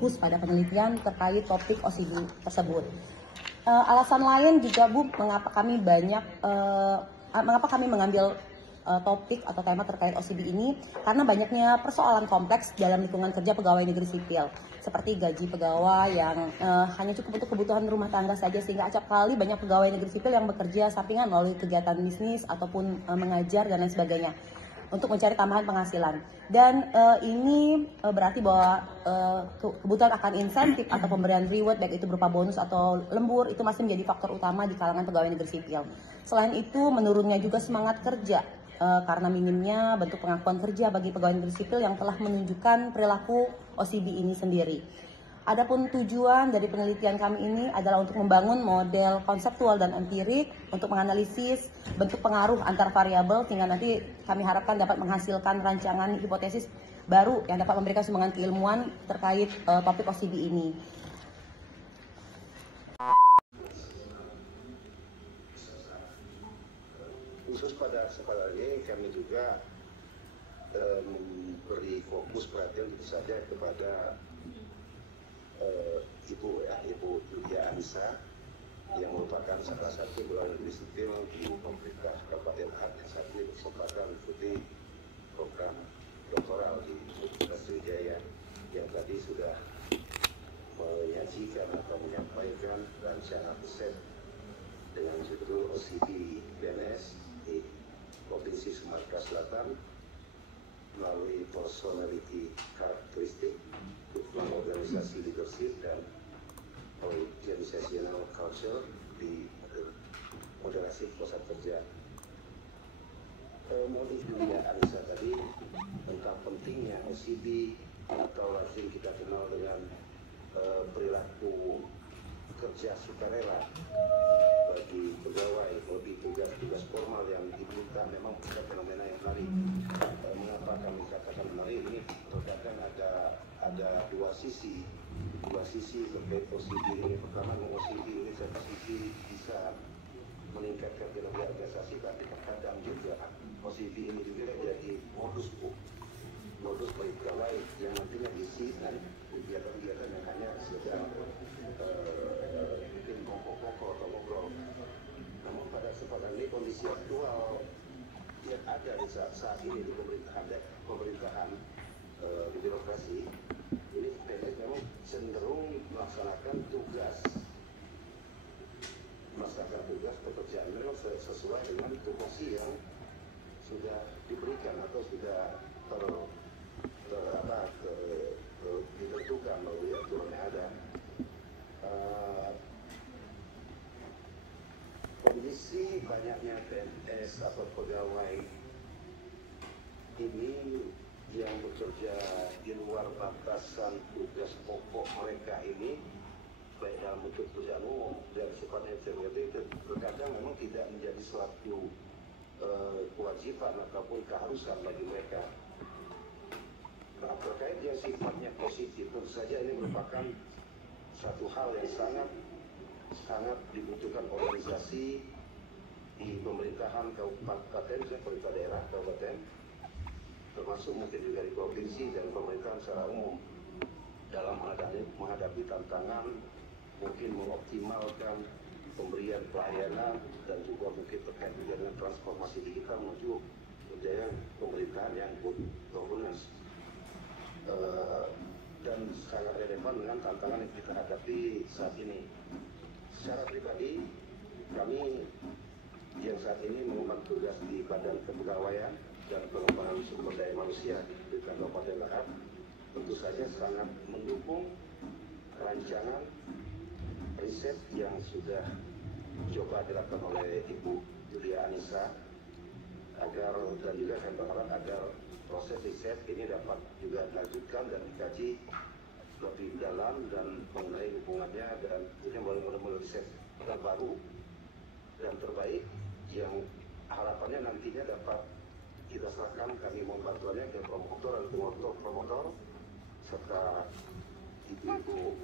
fokus pada penelitian terkait topik OCD tersebut. Alasan lain juga Bu, mengapa kami mengambil topik atau tema terkait OCD ini, karena banyaknya persoalan kompleks dalam lingkungan kerja pegawai negeri sipil, seperti gaji pegawai yang hanya cukup untuk kebutuhan rumah tangga saja, sehingga acap kali banyak pegawai negeri sipil yang bekerja sampingan melalui kegiatan bisnis ataupun mengajar dan lain sebagainya untuk mencari tambahan penghasilan. Dan ini berarti bahwa kebutuhan akan insentif atau pemberian reward, baik itu berupa bonus atau lembur, itu masih menjadi faktor utama di kalangan pegawai negeri sipil. Selain itu, menurunnya juga semangat kerja karena minimnya bentuk pengakuan kerja bagi pegawai negeri sipil yang telah menunjukkan perilaku OCD ini sendiri. Adapun tujuan dari penelitian kami ini adalah untuk membangun model konseptual dan empirik untuk menganalisis bentuk pengaruh antar variabel, sehingga nanti kami harapkan dapat menghasilkan rancangan hipotesis baru yang dapat memberikan sumbangan keilmuan terkait topik OCD ini. Khusus pada kesempatan ini kami juga memberi fokus perhatian tentu saja kepada Ibu Yulia Anissa yang merupakan salah satu pegawai negeri sipil di pemerintah Kabupaten Lahat yang saat ini berkesempatan mengikuti program doktoral di Universitas Sriwijaya, yang tadi sudah menyajikan atau menyampaikan rancangan riset dengan judul OCD PNS di Provinsi Sumatera Selatan melalui personality karakteristik, dukungan organisasi leadership dan organizational culture di moderasi pusat kerja. Motif Yulia Anissa tadi tentang pentingnya OCD atau lazim kita kenal dengan perilaku kerja sukarela bagi pegawai, lebih tugas-tugas formal yang diminta, memang bukan fenomena yang menarik. Mengapa kami katakan menarik? Ini terkadang ada dua sisi terkait OCD ini. Pertama, OCD ini satu sisi bisa meningkatkan kinerja organisasi, tapi terkadang juga OCD ini juga jadi modus bagi pegawai yang nantinya diisi dengan kegiatan-kegiatan yang hanya sedang mungkin pokok-pokok atau ngobrol. Namun pada kesempatan ini kondisi aktual yang ada di saat ini di pemerintahan di birokrasi ini memang cenderung melaksanakan tugas pekerjaan memang sesuai dengan tupoksi yang sudah diberikan atau sudah ditentukan melalui aturan yang ada. Kondisi banyaknya PNS atau pegawai ini yang bekerja di luar batasan tugas pokok mereka ini, baik dalam bentuk pekerjaan umum dan sifatnya itu terkadang memang tidak menjadi suatu kewajiban ataupun keharusan bagi mereka. Nah, terkait yang sifatnya positif, tentu saja ini merupakan satu hal yang sangat dibutuhkan organisasi di pemerintahan kabupaten, pemerintah daerah kabupaten, termasuk mungkin juga di provinsi dan pemerintahan secara umum dalam menghadapi tantangan, mungkin mengoptimalkan pemberian pelayanan dan juga mungkin terkait dengan transformasi digital menuju budaya pemerintahan yang good governance. Dan sangat relevan dengan tantangan yang kita hadapi saat ini. Secara pribadi, kami yang saat ini mengemban tugas di Badan Kepegawaian dan Pengembangan Sumber Daya Manusia di Kabupaten Lahat, tentu saja sangat mendukung rancangan riset yang sudah coba dilakukan oleh Ibu Yulia Anissa, agar dan juga kami berharap agar proses riset ini dapat juga dilanjutkan dan dikaji lebih dalam dan mengenai hubungannya dan ini model-model riset terbaru dan terbaik yang harapannya nantinya dapat kita serahkan, kami mohon bantuannya ke promotor dan promotor serta ibu-ibu,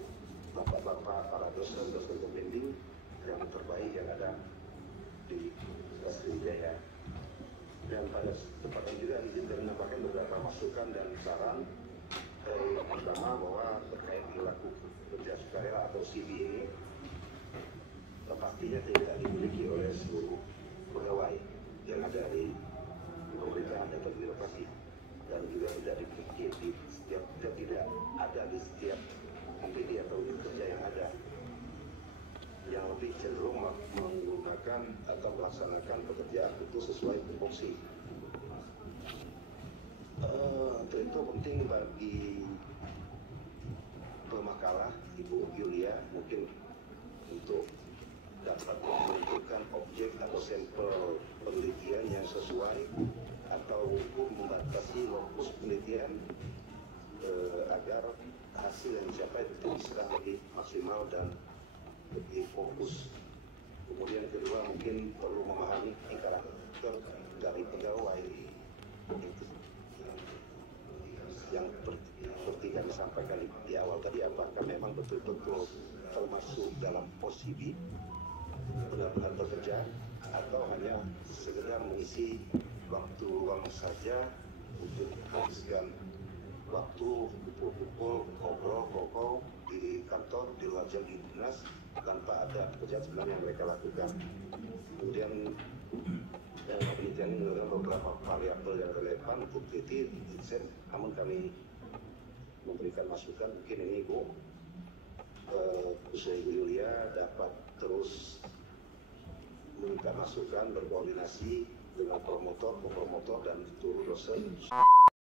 bapak-bapak, para dosen pembimbing yang terbaik yang ada di Sriwijaya. Dan pada kesempatan juga izinkan menyampaikan beberapa masukan dan saran. Pertama, bahwa terkait perilaku kerja sukarela atau CB ini pastinya tidak dimiliki oleh seluruh pegawai yang ada di pemerintahan atau birokrasi, dan juga tidak dimiliki di setiap, tidak ada di setiap IPD atau unit kerja yang ada, yang lebih cenderung menggunakan atau melaksanakan pekerjaan itu sesuai tupoksi. Tentu penting bagi pemakalah Ibu Yulia mungkin untuk dapat menentukan objek atau sampel penelitian yang sesuai atau membatasi lokus penelitian agar hasil yang dicapai itu bisa lebih maksimal dan lebih fokus. Kemudian kedua mungkin perlu memahami karakter dari pegawai yang seperti kami sampaikan di awal tadi, apakah memang betul-betul termasuk dalam OCB, benar-benar bekerja, atau hanya sekedar mengisi waktu luang saja untuk menghabiskan waktu kumpul-kumpul, ngobrol-ngobrol di kantor, di luar jam dinas, tanpa ada pekerjaan sebenarnya yang mereka lakukan. Kemudian yang penelitian ini menurunkan beberapa variabel yang relevan untuk teliti, namun kami memberikan masukan mungkin ini Bu Ibu Yulia dapat terus meminta masukan, berkoordinasi dengan promotor dan seluruh dosen